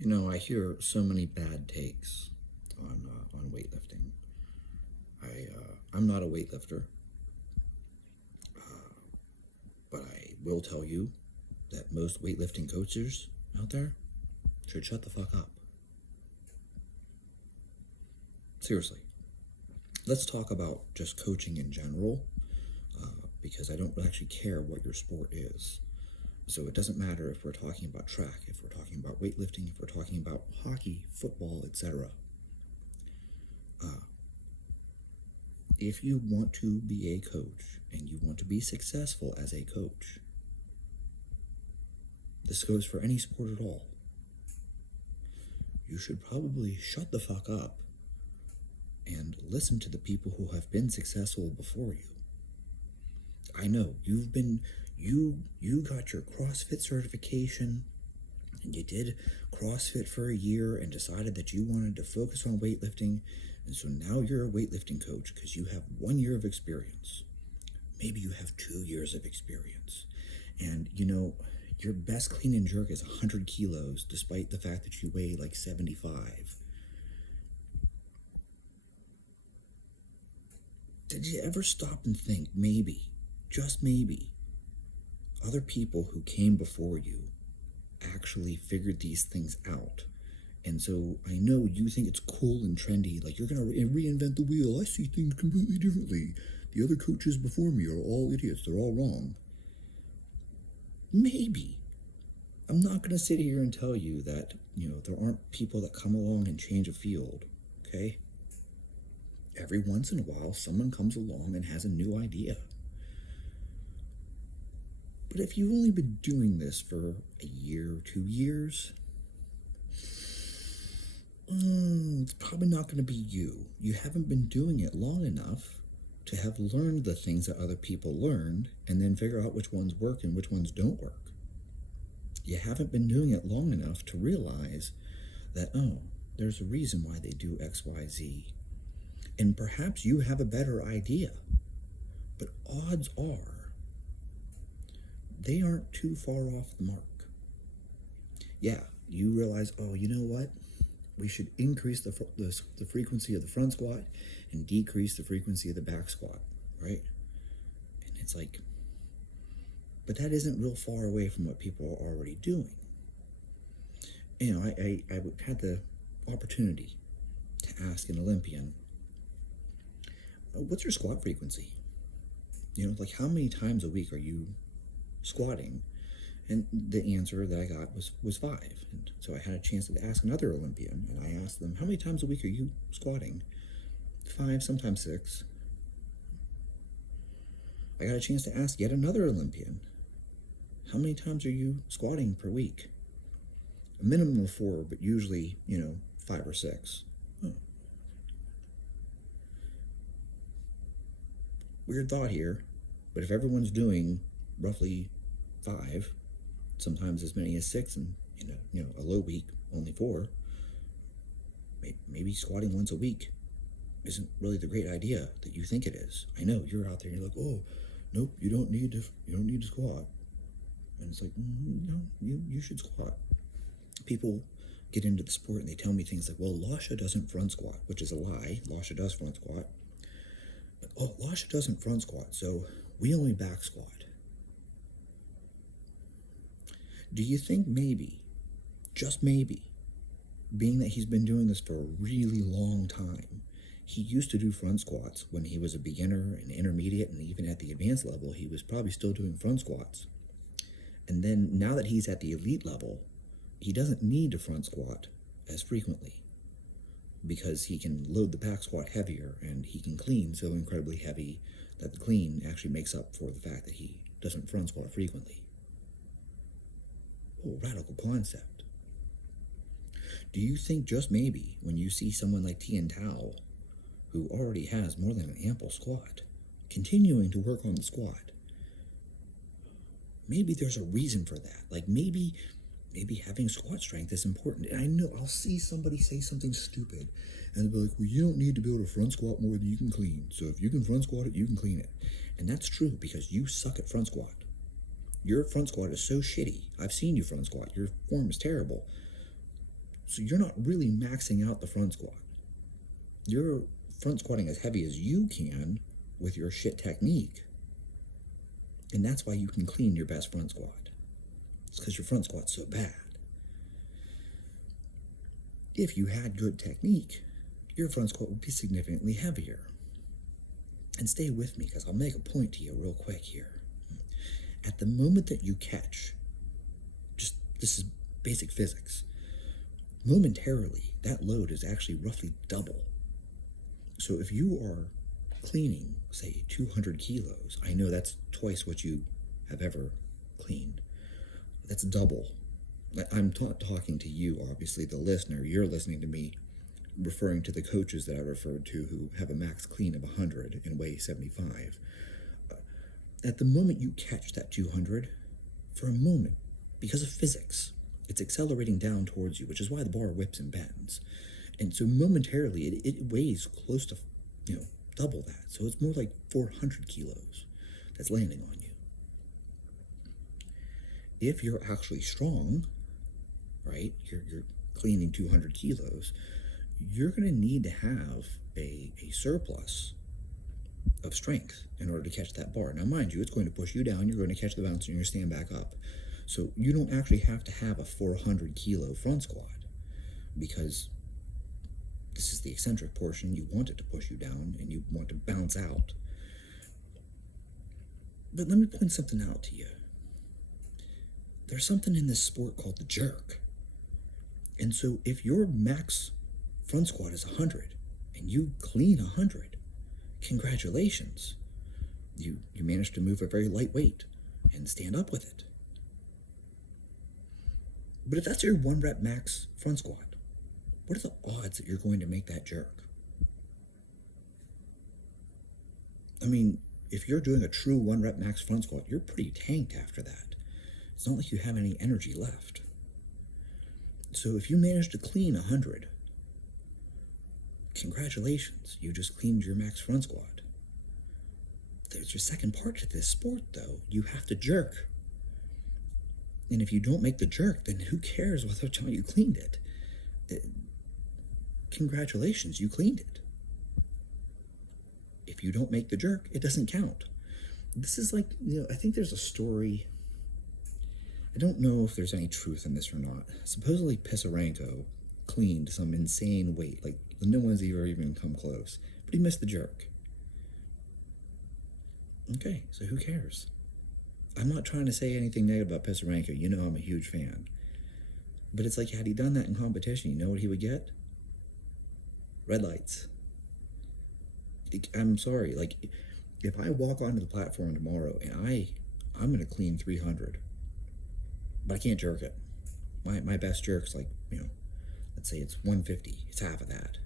I hear so many bad takes on weightlifting. I'm not a weightlifter, but I will tell you that most weightlifting coaches out there should shut the fuck up. Seriously, let's talk about just coaching in general, because I don't actually care what your sport is. So it doesn't matter if we're talking about track, if we're talking about weightlifting, if we're talking about hockey, football, etc. If you want to be a coach and you want to be successful as a coach, this goes for any sport at all, you should probably shut the fuck up and listen to the people who have been successful before you. I know you got your CrossFit certification and you did CrossFit for a year and decided that you wanted to focus on weightlifting, and so now you're a weightlifting coach because you have 1 year of experience. Maybe you have 2 years of experience. And your best clean and jerk is 100 kilos despite the fact that you weigh like 75. Did you ever stop and think, maybe, just maybe, other people who came before you actually figured these things out? And so I know you think it's cool and trendy, like you're going to reinvent the wheel. I see things completely differently. The other coaches before me are all idiots. They're all wrong. Maybe. I'm not going to sit here and tell you that, there aren't people that come along and change a field, okay? Every once in a while, someone comes along and has a new idea. But if you've only been doing this for a year or 2 years, it's probably not going to be you. You haven't been doing it long enough to have learned the things that other people learned and then figure out which ones work and which ones don't work. You haven't been doing it long enough to realize that, there's a reason why they do X, Y, Z. And perhaps you have a better idea. But odds are, they aren't too far off the mark. Yeah, you realize, you know what? We should increase the frequency of the front squat and decrease the frequency of the back squat, right? And it's like, but that isn't real far away from what people are already doing. I had the opportunity to ask an Olympian, what's your squat frequency? Like how many times a week are you squatting? And the answer that I got was 5. And so I had a chance to ask another Olympian, and I asked them, how many times a week are you squatting? 5, sometimes 6. I got a chance to ask yet another Olympian, how many times are you squatting per week? A minimum of 4, but usually, 5 or 6. Weird thought here, but if everyone's doing roughly 5, sometimes as many as 6, and a low week only 4, maybe squatting once a week isn't really the great idea that you think it is. I know you're out there and you're like, oh, nope, you don't need to squat. And it's like, no, you should squat. People get into the sport and they tell me things like, well, Lasha doesn't front squat, which is a lie. Lasha does front squat. But, Lasha doesn't front squat, so we only back squat. Do you think maybe, just maybe, being that he's been doing this for a really long time, he used to do front squats when he was a beginner and intermediate, and even at the advanced level, he was probably still doing front squats. And then now that he's at the elite level, he doesn't need to front squat as frequently because he can load the back squat heavier and he can clean so incredibly heavy that the clean actually makes up for the fact that he doesn't front squat frequently. Oh, radical concept. Do you think just maybe when you see someone like Tian Tao, who already has more than an ample squat, continuing to work on the squat, maybe there's a reason for that? Like maybe having squat strength is important. And I know I'll see somebody say something stupid and they'll be like, well, you don't need to be able to front squat more than you can clean. So if you can front squat it, you can clean it. And that's true because you suck at front squat. Your front squat is so shitty. I've seen you front squat. Your form is terrible. So you're not really maxing out the front squat. You're front squatting as heavy as you can with your shit technique. And that's why you can clean your best front squat. It's because your front squat's so bad. If you had good technique, your front squat would be significantly heavier. And stay with me, because I'll make a point to you real quick here. At the moment that you catch, this is basic physics, momentarily, that load is actually roughly double. So if you are cleaning, say, 200 kilos, I know that's twice what you have ever cleaned. That's double. I'm not talking to you, obviously, the listener. You're listening to me referring to the coaches that I referred to who have a max clean of 100 and weigh 75. At the moment you catch that 200, for a moment, because of physics, it's accelerating down towards you, which is why the bar whips and bends. And so momentarily, it weighs close to, double that. So it's more like 400 kilos that's landing on you. If you're actually strong, right, you're cleaning 200 kilos, you're going to need to have a surplus of strength in order to catch that bar. Now, mind you, it's going to push you down. You're going to catch the bounce and you're going to stand back up. So you don't actually have to have a 400 kilo front squat, because this is the eccentric portion. You want it to push you down and you want to bounce out. But let me point something out to you. There's something in this sport called the jerk. And so if your max front squat is 100 and you clean 100, congratulations. You managed to move a very light weight and stand up with it. But if that's your 1 rep max front squat, what are the odds that you're going to make that jerk? I mean, if you're doing a true 1 rep max front squat, you're pretty tanked after that. It's not like you have any energy left. So if you manage to clean 100, congratulations, you just cleaned your max front squat. There's your second part to this sport, though. You have to jerk. And if you don't make the jerk, then who cares whether or not you cleaned it? Congratulations, you cleaned it. If you don't make the jerk, it doesn't count. This is like, I think there's a story. I don't know if there's any truth in this or not. Supposedly Pisarenko cleaned some insane weight, like no one's ever even come close, but he missed the jerk. Okay, so who cares? I'm not trying to say anything negative about Pisarenko. I'm a huge fan. But it's like, had he done that in competition, you know what he would get? Red lights. I'm sorry, like, if I walk onto the platform tomorrow and I'm going to clean 300, but I can't jerk it. My best jerk's like, let's say it's 150. It's half of that.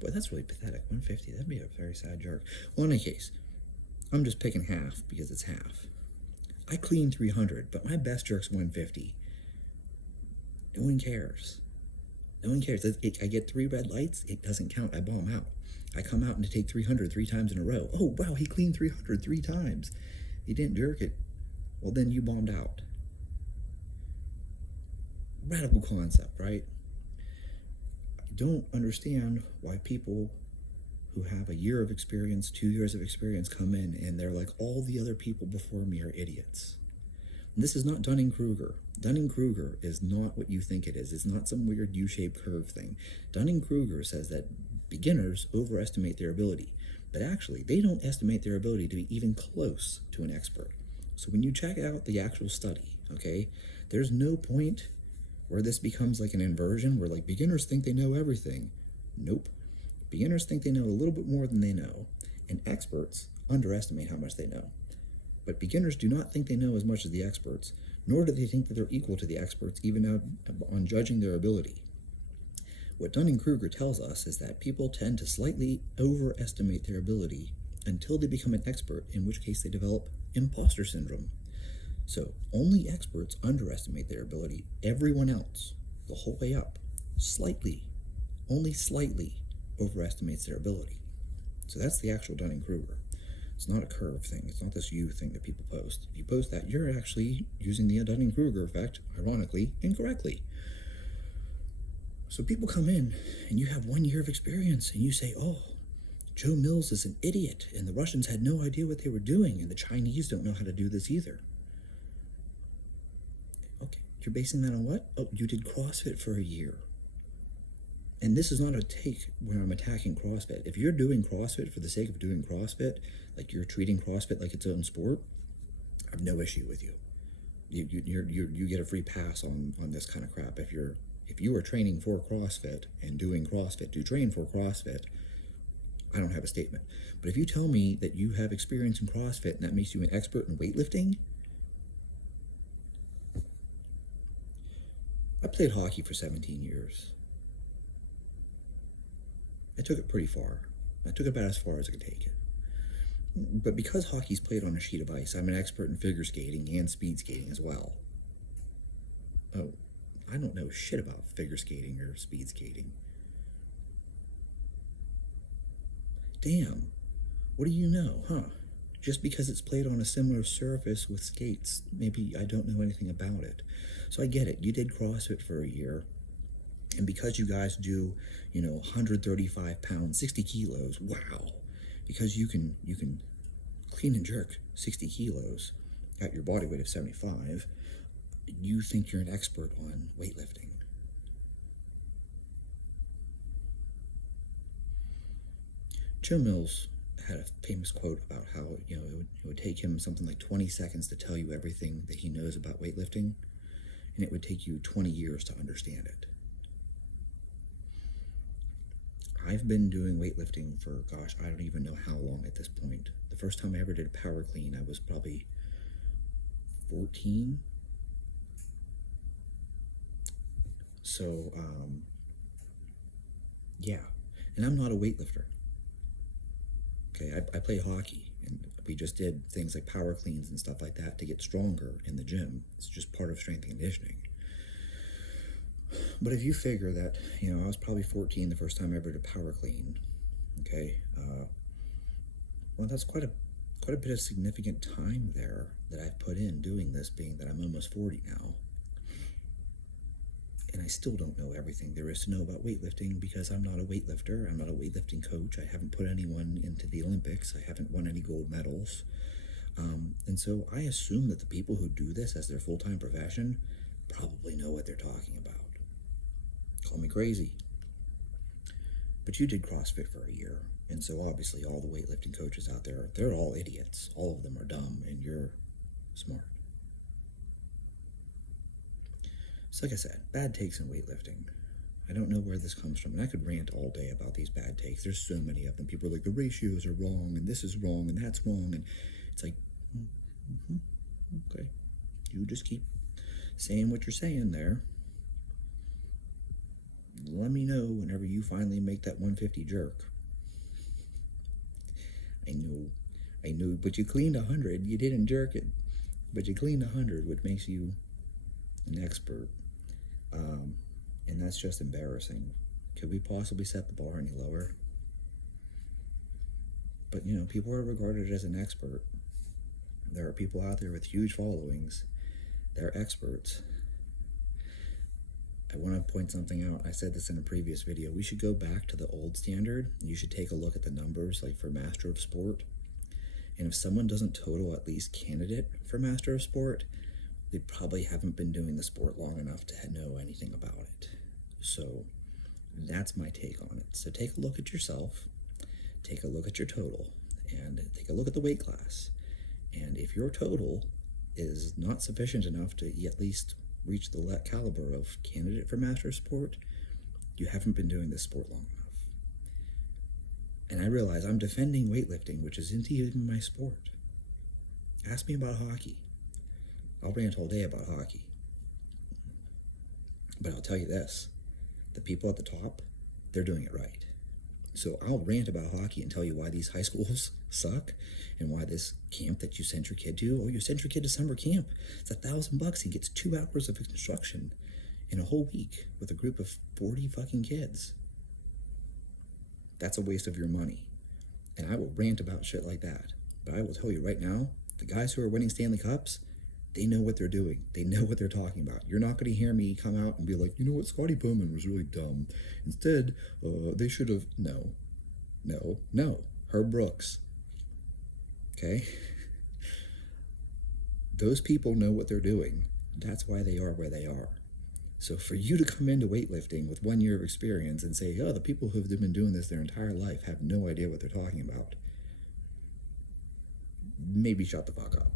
Boy, that's really pathetic. 150, that'd be a very sad jerk. Well, in any case, I'm just picking half because it's half. I clean 300, but my best jerk's 150. No one cares. No one cares. I get 3 red lights, it doesn't count. I bomb out. I come out and to take 300 3 times in a row. Oh, wow, he cleaned 300 3 times. He didn't jerk it. Well, then you bombed out. Radical concept, right? I don't understand why people who have a year of experience, 2 years of experience come in and they're like, all the other people before me are idiots. And this is not Dunning-Kruger. Dunning-Kruger is not what you think it is. It's not some weird U-shaped curve thing. Dunning-Kruger says that beginners overestimate their ability, but actually they don't estimate their ability to be even close to an expert. So when you check out the actual study, okay, there's no point where this becomes like an inversion where like beginners think they know everything. Nope. Beginners think they know a little bit more than they know, and experts underestimate how much they know. But beginners do not think they know as much as the experts, nor do they think that they're equal to the experts, even on judging their ability. What Dunning-Kruger tells us is that people tend to slightly overestimate their ability until they become an expert, in which case they develop imposter syndrome. So only experts underestimate their ability. Everyone else, the whole way up, only slightly overestimates their ability. So that's the actual Dunning-Kruger. It's not a curve thing. It's not this U thing that people post. If you post that, you're actually using the Dunning-Kruger effect, ironically, incorrectly. So people come in and you have 1 year of experience and you say, oh, Joe Mills is an idiot and the Russians had no idea what they were doing and the Chinese don't know how to do this either. Okay, you're basing that on what? Oh, you did CrossFit for a year. And this is not a take where I'm attacking CrossFit. If you're doing CrossFit for the sake of doing CrossFit, like you're treating CrossFit like its own sport, I have no issue with you. You get a free pass on this kind of crap. If you are training for CrossFit and doing CrossFit to train for CrossFit, I don't have a statement. But if you tell me that you have experience in CrossFit and that makes you an expert in weightlifting, I played hockey for 17 years. I took it pretty far. I took it about as far as I could take it. But because hockey's played on a sheet of ice, I'm an expert in figure skating and speed skating as well. Oh, I don't know shit about figure skating or speed skating. Damn, what do you know, huh? Just because it's played on a similar surface with skates, maybe I don't know anything about it. So I get it, you did CrossFit for a year, and because you guys do, 135 pounds, 60 kilos, wow. Because you can clean and jerk 60 kilos at your body weight of 75, you think you're an expert on weightlifting. Joe Mills had a famous quote about how it would take him something like 20 seconds to tell you everything that he knows about weightlifting, and it would take you 20 years to understand it. I've been doing weightlifting for, I don't even know how long at this point. The first time I ever did a power clean, I was probably 14. So, yeah. And I'm not a weightlifter. Okay, I play hockey, and we just did things like power cleans and stuff like that to get stronger in the gym. It's just part of strength and conditioning. But if you figure that, I was probably 14 the first time I ever did a power clean, okay, well, that's quite a bit of significant time there that I've put in doing this, being that I'm almost 40 now. And I still don't know everything there is to know about weightlifting because I'm not a weightlifter. I'm not a weightlifting coach. I haven't put anyone into the Olympics. I haven't won any gold medals. And so I assume that the people who do this as their full-time profession probably know what they're talking about. Call me crazy. But you did CrossFit for a year. And so obviously all the weightlifting coaches out there, they're all idiots. All of them are dumb, and you're smart. So like I said, bad takes in weightlifting. I don't know where this comes from, and I could rant all day about these bad takes. There's so many of them. People are like, the ratios are wrong, and this is wrong, and that's wrong, and it's like, okay. You just keep saying what you're saying there. Let me know whenever you finally make that 150 jerk. I know, but you cleaned 100. You didn't jerk it, but you cleaned 100, which makes you an expert. And that's just embarrassing. Could we possibly set the bar any lower? But, people are regarded as an expert. There are people out there with huge followings. They're experts. I want to point something out. I said this in a previous video. We should go back to the old standard. You should take a look at the numbers, like for Master of Sport. And if someone doesn't total at least candidate for Master of Sport, they probably haven't been doing the sport long enough to know anything about it. So that's my take on it. So take a look at yourself, take a look at your total, and take a look at the weight class. And if your total is not sufficient enough to at least reach the caliber of candidate for Master Sport, you haven't been doing this sport long enough. And I realize I'm defending weightlifting, which isn't even my sport. Ask me about hockey. I'll rant all day about hockey. But I'll tell you this, the people at the top, they're doing it right. So I'll rant about hockey and tell you why these high schools suck and why this camp that you sent your kid to, you sent your kid to summer camp. It's $1,000. He gets 2 hours of instruction in a whole week with a group of 40 fucking kids. That's a waste of your money. And I will rant about shit like that. But I will tell you right now, the guys who are winning Stanley Cups, They know what they're doing. They know what they're talking about. You're not going to hear me come out and be like, you know what, Scotty Bowman was really dumb. Instead, they should have. No, no, no. Herb Brooks. Okay? Those people know what they're doing. That's why they are where they are. So for you to come into weightlifting with 1 year of experience and say, oh, the people who have been doing this their entire life have no idea what they're talking about, maybe shut the fuck up.